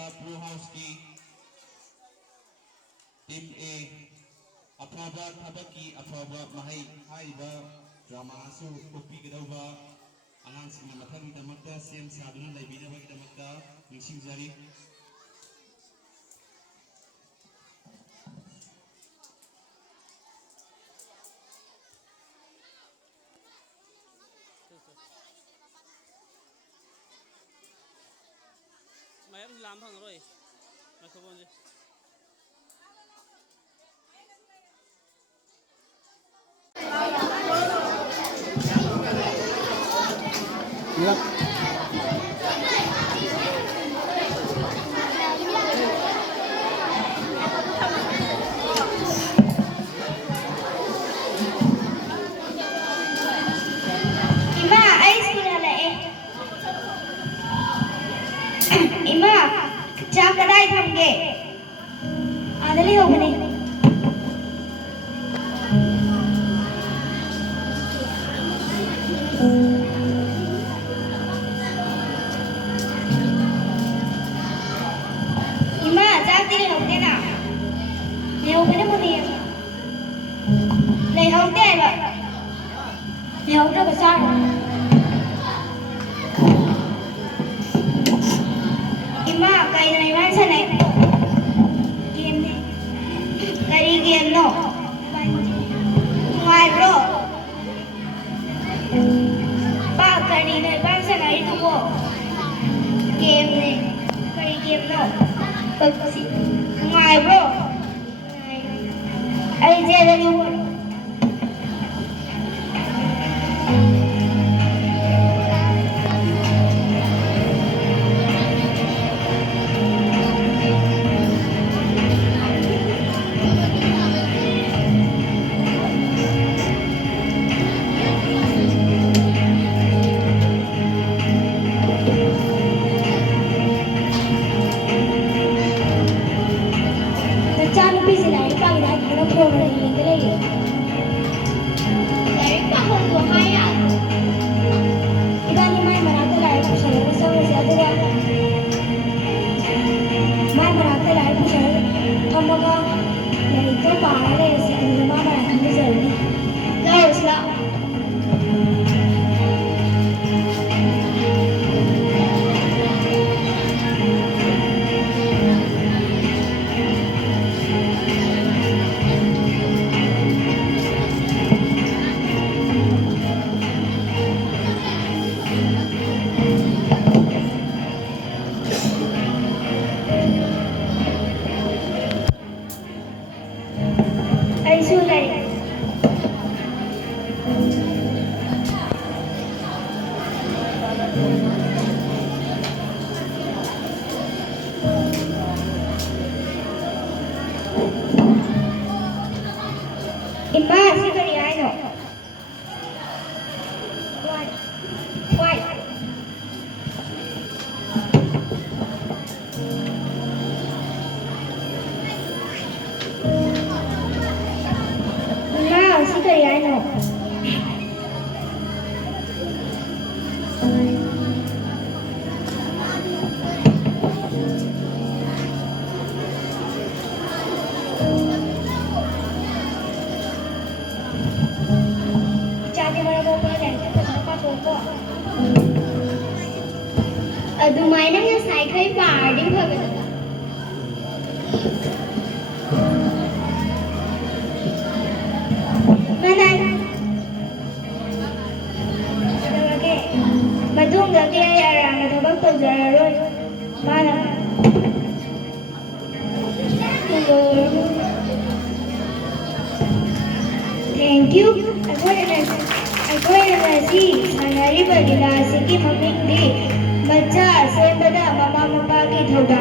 Pro House की team ए अफाबा थबकी अफाबा महई हाइबा ड्रामा सु कॉपी गदौबा अनांसिंग मथांगी दमकता सेम सादुना लाइबिनबगी दमकता निसिंगजारी Mayam lam phang rồi, microphone gì? Ima, cak kadai thamge. Adali ho bani. Ima, cak dili ho bani na. Le ho bani bani. Le ho bani ba. Le ho bani besar. Ima, kaya na iman sa na game ni. Kari game no. Ngoài bro. Ba kari na iman sa na ito ko. Game ni. Kari game no. Pagpasi. Ngoài bro. Ay, jela niyo mo. Adumay na nga cycle party bhagat. Manay. Adamage. Madung gabi ay arang adabag pagdararoy. Mana. Thank you. Ako ay nasi sanari bagila sige maming di. बच्चा से बड़ा मामा मामा की थोड़ा